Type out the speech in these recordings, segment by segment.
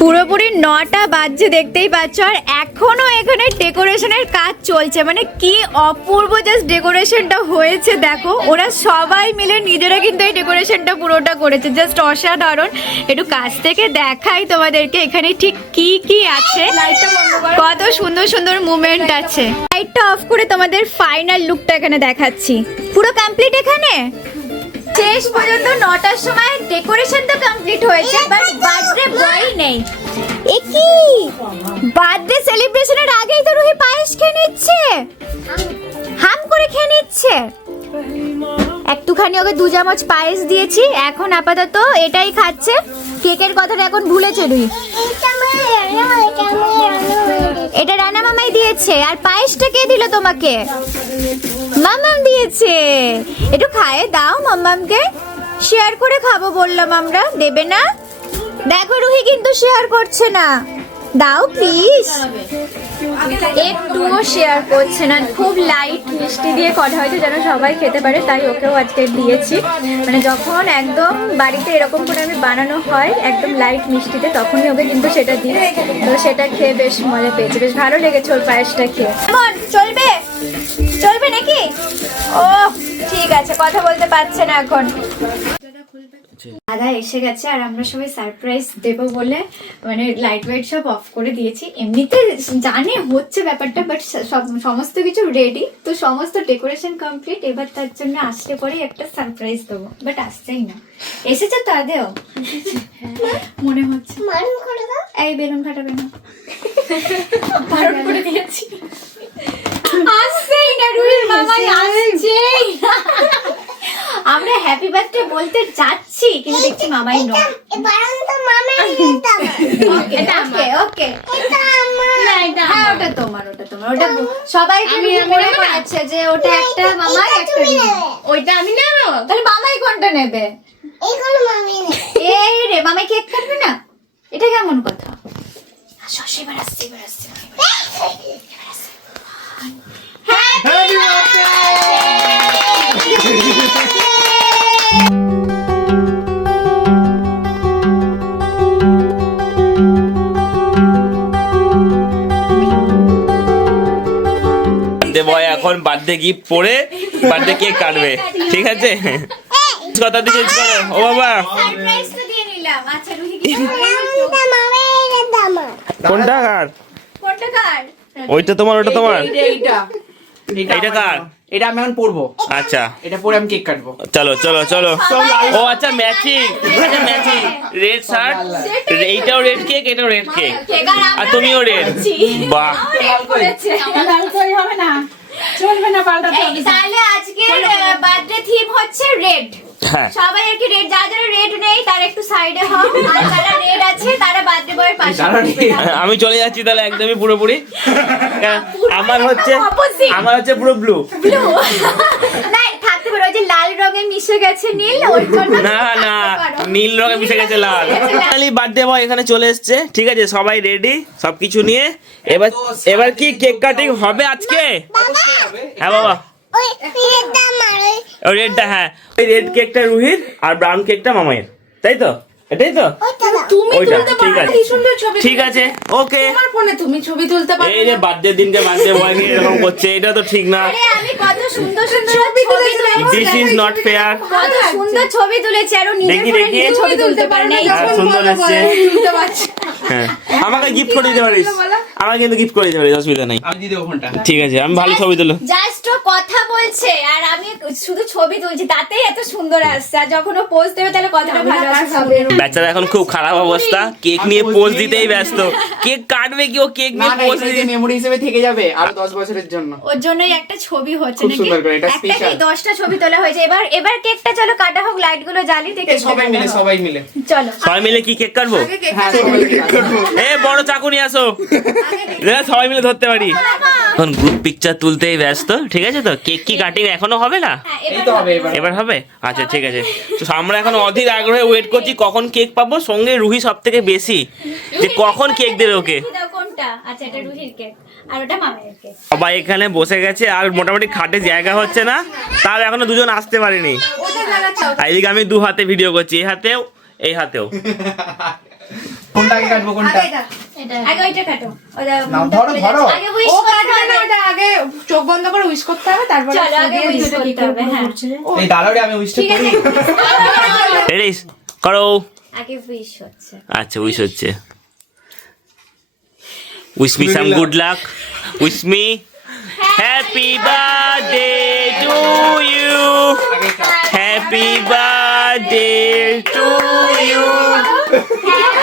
পুরোপুরি 9টা বাজছে দেখতেই পাচ্ছ, আর এখনো এখানে ডেকোরেশনের কাজ চলছে। মানে কি অপূর্ব জাস্ট ডেকোরেশনটা হয়েছে দেখো। ওরা সবাই মিলে নিজেরা কিন্তু এই ডেকোরেশনটা পুরোটা করেছে, জাস্ট অসাধারণ। একটু কাছ থেকে দেখাই তোমাদেরকে এখানে ঠিক কি কি আছে, কত সুন্দর সুন্দর মুভমেন্ট আছে। লাইটটা অফ করে তোমাদের ফাইনাল লুকটা এখানে দেখাচ্ছি। পুরো কমপ্লিট এখানে শেষ পর্যন্ত 9টার সময় ডেকোরেশন তো কমপ্লিট হয়েছে, বাট বার্থডে বয় নেই। এ কি বার্থডে সেলিব্রেশনের আগেই তো রুহি পায়েস খেয়ে নিচ্ছে, হাম করে খেয়ে নিচ্ছে। একটুখানি ওকে 2 চামচ পায়েস দিয়েছি, এখন আপাতত এটাই খাচ্ছে। কেকের কথাটা এখন ভুলেছে রুহি। এটা রানা মামাই দিয়েছে। আর পায়েসটা কে দিল তোমাকে? মামাম দিয়েছে। একটু খায়ে দাও মামামকে, শেয়ার করে খাবো বললাম আমরা, দেবে না? দেখো রুহি কিন্তু শেয়ার করছে না, দাও প্লিজ। একটুও শেয়ার করছে না। খুব লাইট মিষ্টি দিয়ে করা হয়েছে যেন সবাই খেতে পারে, তাই ওকেও আজকে দিয়েছি। মানে যখন একদম বাড়িতে এরকম করে আমি বানানো হয় একদম লাইট মিষ্টিতে, তখনই ওকে কিন্তু সেটা দিই। তো সেটা খেয়ে বেশ মজা পেয়েছে, বেশ ভালো লেগেছে ওর পায়েসটা খেয়ে। কেমন চলবে? চলবে নাকি? ও ঠিক আছে, কথা বলতে পারছে না এখন। দাদা এসে গেছে আর আমরা সবাই সারপ্রাইজ দেবো বলে মানে লাইট ওয়াইট সব অফ করে দিয়েছি। এমনিতে জানে হচ্ছে ব্যাপারটা, বাট সমস্ত কিছু রেডি, তো সমস্ত ডেকোরেশন কমপ্লিট। এবার তার জন্য আসলে পরে একটা সারপ্রাইজ দেবো, বাট আসছেই না। এসেছে তো আদেও মনে হচ্ছে। এই বেলুন ফাটাবে না, বারণ করে দিয়েছি। আসছেই না রুহির মামাই, আসছেই না। আমরা হ্যাপি বার্থডে বলতে যাচ্ছি কিন্তু দেখছি মামাই নো। ওকে ওটা তোমার, ওটা তোমার, ওটা সবাই মনে করেছে যে ওটা একটা মামাই একটা। ওইটা আমি নেব, তাহলে মামাই কোনটা নেবে? এই রে মামাই কেক কাটবে না, এটা কেমন কথা? এবার আসছে, এবার আসছে, বয় এখন বার্থডে গিফট পরে বার্থডে কেক কাটবে, ঠিক আছে? কথা দিকে ও বাবা সারপ্রাইজ তো দিয়ে নিলাম। আচ্ছা রুহি কি কোনটা কার? কোনটা কার? ওইটা তোমার, ওটা তোমার? এইটা কার? এটা আমি এখন পরবো। আচ্ছা এটা পরে আমি কেক কাটবো। চলো চলো চলো। ও আচ্ছা ম্যাচিং, আচ্ছা ম্যাচিং। রেড শার্ট, এইটাও রেড কেক, এটাও রেড কেক, আর তুমিও রেড। বাহ, হবে না, চলবে না, পাল্টাতে হবে। তাহলে আজকের বার্থডে থিম হচ্ছে রেড। হ্যাঁ সবাই আর কি রেড, যারা যারা রেড নেই তারা একটু সাইডে হও, আর যারা রেড আছে তারা বার্থডে বয়ের পাশে। আমি চলে যাচ্ছি তাহলে একদমই পুরোপুরি। আমার হচ্ছে পুরো ব্লু। না থাকতে পারে, ওই যে লাল রঙে মিশে গেছে নীল, ওই জন্য। না না, নীল রঙে মিশে গেছে লাল। ফাইনালি বার্থডে বয় এখানে চলে এসেছে, ঠিক আছে? সবাই রেডি সবকিছু নিয়ে। এবার কি কেক কাটিং হবে আজকে? হ্যাঁ বাবা, রেডটা, হ্যাঁ ওই রেড কেকটা রুহির আর ব্রাউন কেকটা মামাইয়ের, তাই তো? এটাই তো ওইটা, ঠিক আছে ঠিক আছে ওকে। তুমি ছবি তুলতে পারো। এই যে বার্থডে দিনকে বার্থডে বয় নিয়ে এরকম করছে, এটা তো ঠিক না। আমি কত সুন্দর সুন্দর ছবি তুলেছি, দিস ইজ নট ফেয়ার। কত সুন্দর ছবি তুলেছি, আর ও নিজে দেখি ছবি তুলতে পারে না। সুন্দর এসছে। হ্যাঁ আমাকে গিফট করে দিতে পারিস, আমাকে কিন্তু গিফট করে দিতে পারিস, অসুবিধা নাই। আমি দিয়ে দেবো ফোনটা। ঠিক আছে, আমি ভালো ছবি তুলো। জাস্ট ও কথা বলছে আর আমি শুধু ছবি তুলছি, তাতেই এত সুন্দর আসছে। আর যখন ও পোজ দেবে তাহলে কতটা ভালো আসবে। বেচারা এখন খুব খারাপ অবস্থা, কেক নিয়ে পোজ দিতেই ব্যস্ত। কেক কাটবে কি ও? কেক নিয়ে পোজ দিতে মেমোরি হিসেবে থেকে যাবে আরো 10 বছরের জন্য। ওর জন্যই একটা ছবি হচ্ছে খুব নাকি? সুন্দর করে, এটা একটা স্পেশাল। কি 10টা ছবি তোলা হয়েছে। এবার কেকটা চলো কাটা হোক, লাইট গুলো জ্বালি দেখে সবাই মিলে চলো। সবাই মিলে কি কেক কাটবো? হ্যাঁ সবাই মিলে কেক কাটবো। এ বড় চাকু নিয়ে আসো, সবাই মিলে ধরতে পারি। এখন গ্রুপ পিকচার তুলতেই ব্যস্ত, ঠিক আছে তো? কেক কি কাটিং এখনো হবে না? এই তো হবে এবার হবে। আচ্ছা ঠিক আছে, তো আমরা এখন অধীর আগ্রহে ওয়েট করছি কখন কেক পাবো। সঙ্গে রুহি সব থেকে বেশি, যে কখন কেক দেবে ওকে। কোনটা? আচ্ছা এটা রুহির কেক আর ওটা মামার কেক। সবাই এখানে বসে গেছে, আর মোটামুটি খাটে জায়গা হচ্ছে না, তাও এখনো দুজন আসতে পারেনি। আর এদিকে আমি 2 হাতে ভিডিও করছি, এই হাতেও এই হাতেও। কোনটা আগে কাটবো কোনটা? আগে ওইটা কাটো। নাও, ধরো, ধরো। আগে wish ও করতে কাটবে না, হবে। ওটা আগে চোখ বন্ধ করে উইশ করতে হবে, তারপরে চলো, আগে দিয়ে wish দুটো করতে কেকের হবে, উপর হ্যাঁ। ঘুরছে রে। এই দাঁড়াও রে, আমি উইশটা ঠিক করি। আছে। রেডি করো। আগে wish হচ্ছে। আচ্ছা উইশ হচ্ছে। Wish me some good luck. Wish me happy birthday to you. আগে cut. Happy birthday to you.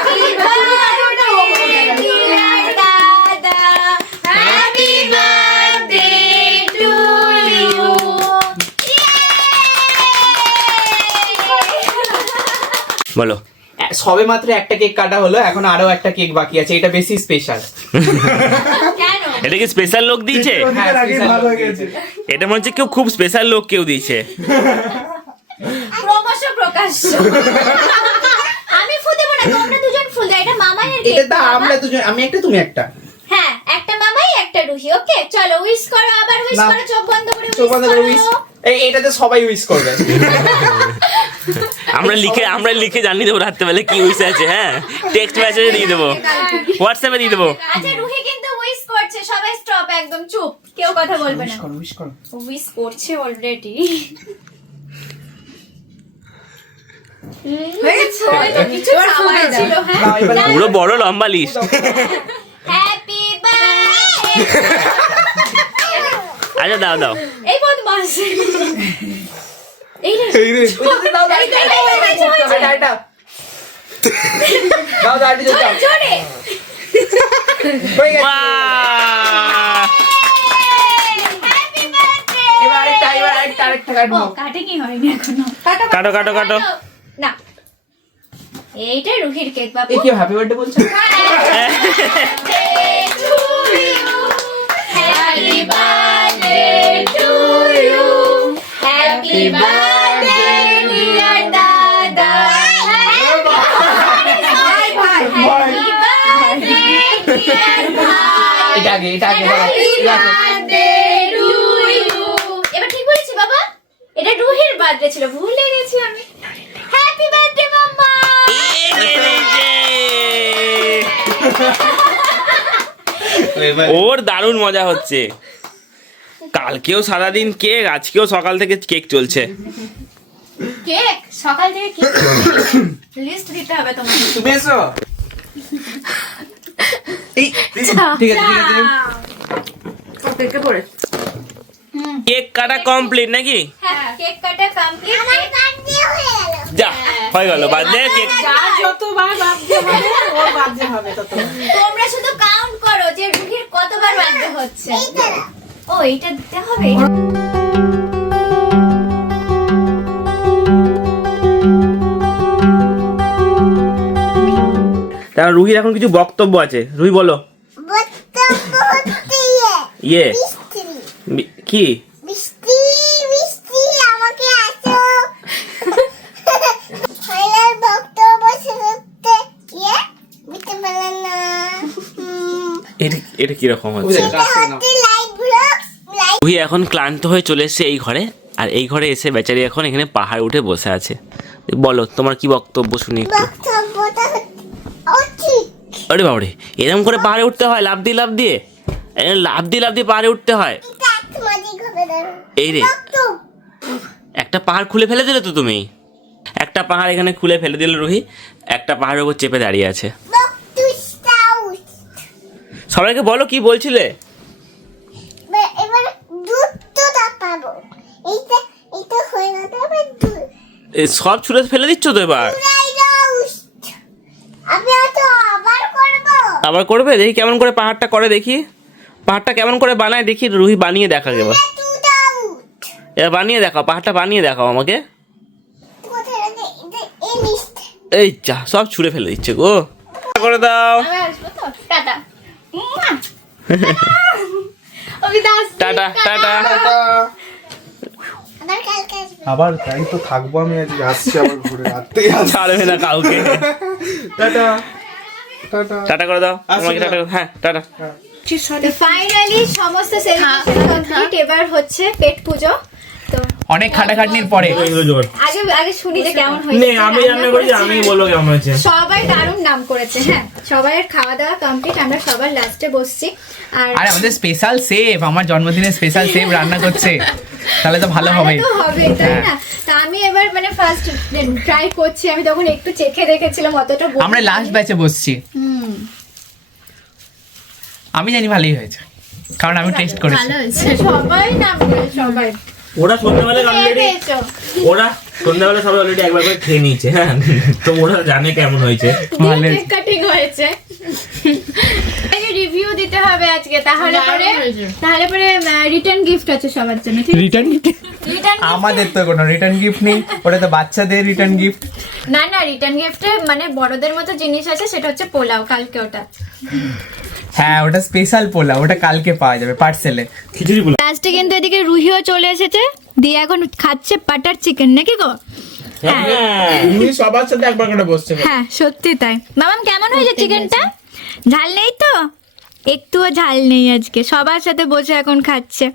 Happy birthday, dear Dada. Happy birthday to you. বলো। সবে মাত্র একটা কেক কাটা হলো, এখন আরো একটা কেক বাকি আছে, এটা বেশি স্পেশাল। কেন? এটা কি স্পেশাল লোক দিয়েছে? এটা মনে হচ্ছে কেউ খুব স্পেশাল লোক কেউ দিয়েছে। ক্রমশ প্রকাশ্য। আমি ফুল দেবো না, তোমরা দুজন ফুল দাও। এটা মামাইয়ের এটা কেক। তো আমরা দুজন, আমি একটা তুমি একটা। হ্যাঁ, একটা মামাই একটা রুহি। ওকে, চলো উইশ করো, আবার উইশ না। করো, চোখ বন্ধ করে চোখ বন্ধ করে উইশ উইশ। করো। এটাতে সবাই উইশ করবে। আমরা লিখে জানিয়ে দেবো রাত্রেবেলা কি উইশ আছে। হ্যাঁ, টেক্সট মেসেজে দিয়ে দেবো, হোয়াটসঅ্যাপে দিয়ে দেবো। আচ্ছা, রুহি কিন্তু উইশ করছে, সবাই স্টপ, একদম চুপ, কেউ কথা বলবে না। উইশ করো। উইশ করছে অলরেডি। কিছু এবার ফুল খাবার দিয়ে দাও। ছিল, হ্যাঁ। নাও, এবার পুরো বড় লম্বা লিস্ট। Happy birthday. আচ্ছা দাও দাও। এই বদমাস। এই রে। দাও, দাও, এই, হয়েছে। এটা, এটা। দাও, দাও, এটা দাও। জোরে। হয়ে গেছে। বাহ! Happy birthday. এবার আরেকটা ও, কাটবো। কাটিংই হয়নি এখনো। কাটো কাটো কাটো। না, এইটা রুহির কেক বাবু। এ কি হ্যাপি বার্থডে বলছো? Happy birthday to you. Happy birthday, dear Dada. Happy birthday, dear ভাই। এটা আগে, এটা আগে, Happy এটা আগে। birthday to you. এবার ঠিক বলেছি বাবা? এটা রুহির বার্থডে ছিল, ভুলে গেছি আমি। Happy birthday mamma. ওর দারুণ মজা হচ্ছে। কালকেও সারাদিন কেক, আজকেও সকাল থেকে কেক চলছে। কেক সকাল থেকে কি লিস্ট দিতে হবে তোমাকে। তুমি এসো। এই, ঠিক আছে, ঠিক আছে। কেকে পড়ে। কেক কাটা কমপ্লিট নাকি? হ্যাঁ, কেক কাটা কমপ্লিট। আমার বার্থডে হয়ে গেল। যা হয়ে গেল বার্থডে কেক। যার যতবার বার্থডে হবে ওর বার্থডে হবে তত। তোমরা শুধু কাউন্ট করো যে রুহির কতবার বার্থডে হচ্ছে। ও, এইটা দিতে হবে। তার রুহির এখন কিছু বক্তব্য আছে। রুহি বলো। বক্তব্য হচ্ছে ইয়ে কি? বৃষ্টি বৃষ্টি আমাকে আসো ফাইনাল বক্তব্য শুনতে বুঝতে পারলাম না এটা কিরকম হচ্ছে? হচ্ছে লাইট ব্লগস লাইট রুহি এখন ক্লান্ত হয়ে চলে এসেছে এই ঘরে, আর এই ঘরে এসে বেচারি এখন এখানে পাহাড় উঠে বসে আছে। বলো তোমার কি বক্তব্য শুনি একটু। বক্তব্যটা হচ্ছে আরে বাবারে, এরকম করে পাহাড়ে উঠতে হয়? লাফ দিয়ে লাফ দিয়ে পাহাড়ে উঠতে হয়? মাঝে ঘরে দাঁড়ানো এই রে, বক্তব্য একটা পাহাড় খুলে ফেলে দিলে তো তুমি। একটা পাহাড় এখানে খুলে ফেলে দিলে রুহি, একটা পাহাড়ের উপর চেপে দাঁড়িয়ে আছে। সবাইকে বলো কি বলছিলে। এবার দুধ তো পাবো এইটা এটা হয়ে গেল এবার দুধ সব ছুঁড়ে ফেলে দিচ্ছ তো এবার? আমি তো আবার করবো আবার করবে? দেখি কেমন করে পাহাড়টা করে, দেখি পাহাড়টা কেমন করে বানায় দেখি। রুহি বানিয়ে দেখা এবার। এবার বানিয়ে দেখাও, পাহাড়টা বানিয়ে দেখাও আমাকে। এই যা, সব ছুঁড়ে ফেলে দিচ্ছে গো। করে দাও। আমি আসবো তো। টাটা। আমি দাস। Tata tata. আবার কালকে আসবো আবার তাই তো থাকবো আমি, আজকে আসছি আবার ঘুরে রাত্রেই আসছি। ছাড়বে না কাউকে। Tata tata. টাটা করে দাও আমাকে। টাটা। হ্যাঁ টাটা। তো ফাইনালি সমস্ত সেলিব্রেশন কমপ্লিট। এবার হচ্ছে পেট পুজো। তো অনেক খাটাখাটনির পরে। আগে আগে শুনি যে কেমন হয়েছে। নে আমি রান্না করেছি, আমি বলবো কেমন হয়েছে। সবাই দারুণ নাম করেছে। হ্যাঁ, সবাইয়ের খাওয়া দাওয়া কমপ্লিট, আমরা সবার লাস্টে বসছি। আর আমাদের স্পেশাল সেফ, আমার জন্মদিনে স্পেশাল সেফ রান্না করছে, তাহলে তো ভালো হবে। তো হবে, তাই না? তা আমি এবার মানে ফার্স্ট ট্রাই করছি, আমি তখন একটু চেখে দেখেছিলাম, অতটা আমরা লাস্ট ব্যাচে বসছি। আমি জানি ভালোই হয়েছে, কারণ আমি টেস্ট করেছি। ভালো হয়েছে, সবাই নাম করে, সবাই ওরা সন্ধ্যাবেলা অলরেডি পেয়েছো। সবাই অলরেডি একবার করে খেয়ে নিয়েছে। হ্যাঁ, তো ওরা জানে কেমন হয়েছে। ভালো কেক কাটিং হয়েছে। রিভিউ দিতে হবে আজকে, তাহলে পরে রিটার্ন গিফট আছে সবার জন্য। রিটার্ন আমাদের তো কোনো রিটার্ন গিফট নেই, ওটা তো বাচ্চাদের রিটার্ন গিফট। না না, রিটার্ন গিফটে মানে বড়দের মতো জিনিস আছে, সেটা হচ্ছে পোলাও, কালকে ওটা। হ্যাঁ, ওটা স্পেশাল পোলা, ওটা কালকে পাওয়া যাবে পার্সেলে। খিচুড়ি বলে লাস্টে কিন্তু এদিকে রুহিও চলে এসেছে, দিয়ে এখন খাচ্ছে বাটার চিকেন, নাকি গো? তুমি সবার সাথে একবার করে বসছে। হ্যাঁ, সত্যি তাই। মামাম কেমন হয়েছে চিকেনটা? ঝাল নেই তো? একটুও ঝাল নেই আজকে, সবার সাথে বসে এখন খাচ্ছে।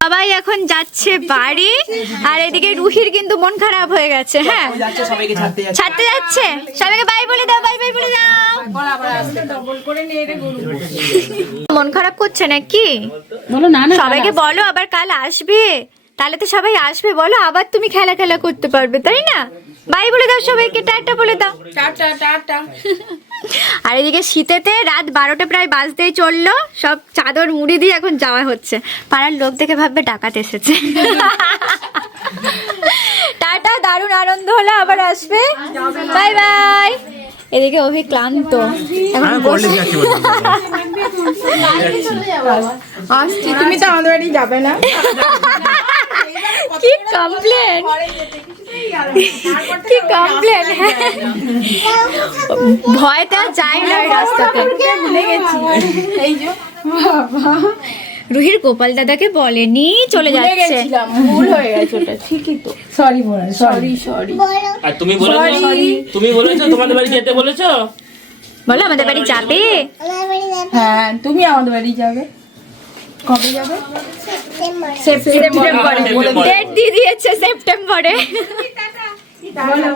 সবাই এখন যাচ্ছে বাড়ি, আর এদিকে রুহির কিন্তু মন খারাপ হয়ে গেছে। হ্যাঁ, সবাইকে ছাড়তে যাচ্ছে। ছাড়তে যাচ্ছে, সবাইকে বাই বলে দাও, বাই বাই বলে দাও। মন খারাপ করছে নাকি? বলো না না, সবাইকে বলো আবার কাল আসবে, তাহলে তো সবাই আসবে। বলো আবার তুমি খেলা খেলা করতে পারবে, তাই না? বাই বলে দাও সবাইকে, টাটা বলে দাও। Tata tata. আর এদিকে শীতেতে রাত 12টা প্রায় বাজতেই চললো, সব চাদর মুড়ি দিয়ে এখন যাওয়া হচ্ছে। পাড়ার লোক দেখে ভাববে ডাকাত এসেছে। টাটা, দারুণ আনন্দ হলো, আবার আসবে। Bye bye. এদিকে অভি ক্লান্ত, এখন করলে কি আছে বলতে আসছি, তুমি তো আমাদের বাড়ি যাবে না। কি কমপ্লেন, কি কমপ্লেন। ভয়টা যায় না ওই রাস্তাতে। ভুলে গেছি, এই যে রুহির গোপাল দাদাকে বলেনি চলে ভুলে যাচ্ছে। গেছিলাম, ভুল হয়ে গেছে, ওটা ঠিকই তো। সরি বল, সরি সরি। আর তুমি বলেছো তোমাদের বাড়ি যেতে বলেছো? বলো আমাদের বাড়ি যাবে। আমার বাড়ি যাবে হ্যাঁ, তুমি আমাদের বাড়ি যাবে। কবে যাবে? সেপ্টেম্বরে। সেপ্টেম্বরে ডেট দিয়ে দিয়েছে, সেপ্টেম্বরে। বলো।